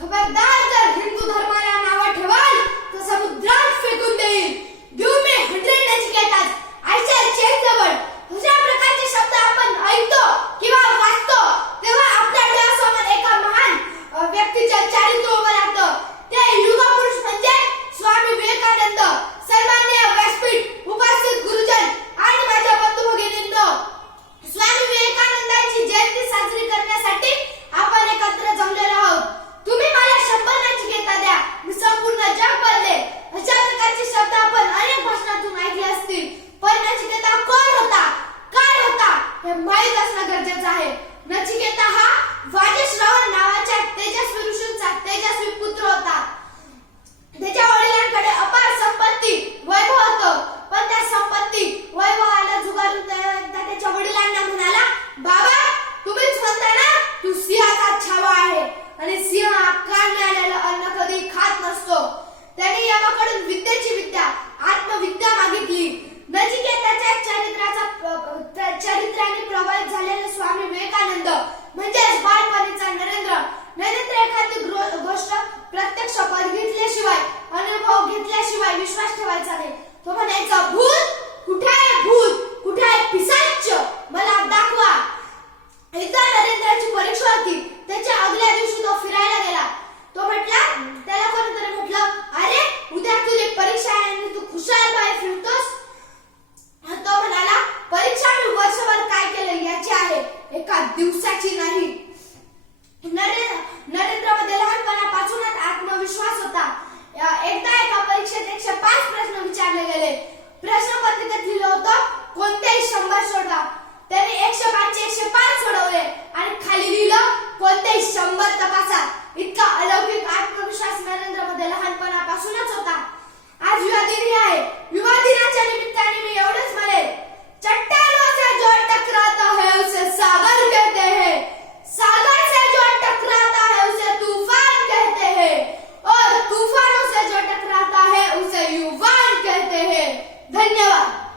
खबरदार, जर हिंदू धर्माला नाव ठेवाल तर समुद्रात फेकून देईल. Give me 100 Nachiketas, I shall change the world. अशा प्रकारचे शब्द आपण ऐकतो किंवा वाचतो तेव्हा आपल्या डोळ्यासमोर एका महान व्यक्तीचे चारित्र्य उभं राहतं. ते युगपुरुष म्हणजे स्वामी विवेकानंद. सन्माननीय व्यासपीठ, उपस्थित गुरुजन आणि माझ्या बंधू भगिनींनो, स्वामी विवेकानंदांची जयंती साजरी करण्यासाठी आपण एकत्र जमलेलो आहोत. तुम्ही मला 100 नचिकेता द्या, मी संपूर्ण जग बदले. अशा प्रकारचे शब्द आपण अनेक भाषणातून ऐकले असतील, पण नचिकेता कोण होता, काय होता हे माहीत असणं गरजेचं आहे. नचिकेता हा वाजश्रवण नावाच्या तेजस्वी ऋषींचा तेजस्वी पुत्र होता. त्याच्या वडिलांकडे अपार संपत्ती, वैभव होतं, पण त्या संपत्ती वैभवाला जुगारून त्याच्या वडिलांना म्हणाला, बाबा तुम्हीच म्हणता ना तू सिंहाचा छावा आहे आणि सिंह हा काल मिळालेलं अन्न कधी खात नसतो. त्याने याकडून विद्येची विद्या, आत्मविद्या मागितली. नचिकेताच्या चरित्राने प्रभावित झालेले स्वामी विवेकानंद म्हणजेच बालपणीचा नरेंद्र एखादी गोष्ट प्रत्यक्ष बघितल्याशिवाय, अनुभव घेतल्याशिवाय विश्वास ठेवायचा नाही. तो म्हणायचा, भूत कुठे आहे, भूत कुठे आहे, पिशाच मला दाखवा. एकदा नरेंद्राची परीक्षा होती. त्याच्या आदल्या दिवशी तो फिरायला गेला. तो म्हटला, त्याला कोणीतरी म्हटलं, अरे उद्या तुझी परीक्षा आहे आणि तू खुशाल बाहेर फिरतोस. तो म्हणाला, परीक्षा मी वर्षभर काय केलं याची आहे, एका दिवसाची नाही. नरेंद्रमध्ये लहानपणापासूनच आत्मविश्वास होता. एकदा एका परीक्षेत 105 प्रश्न विचारले गेले. प्रश्नपत्रिकेत लिहिलं होतं, कोणतेही 100 सोडवा. त्याने 105 चे 105 सोडवले आणि खाली लिहिलं, कोणतेही 100 तपासा. इतका अलौकिक आत्मविश्वास नरेंद्रमध्ये लहानपणापासूनच होता.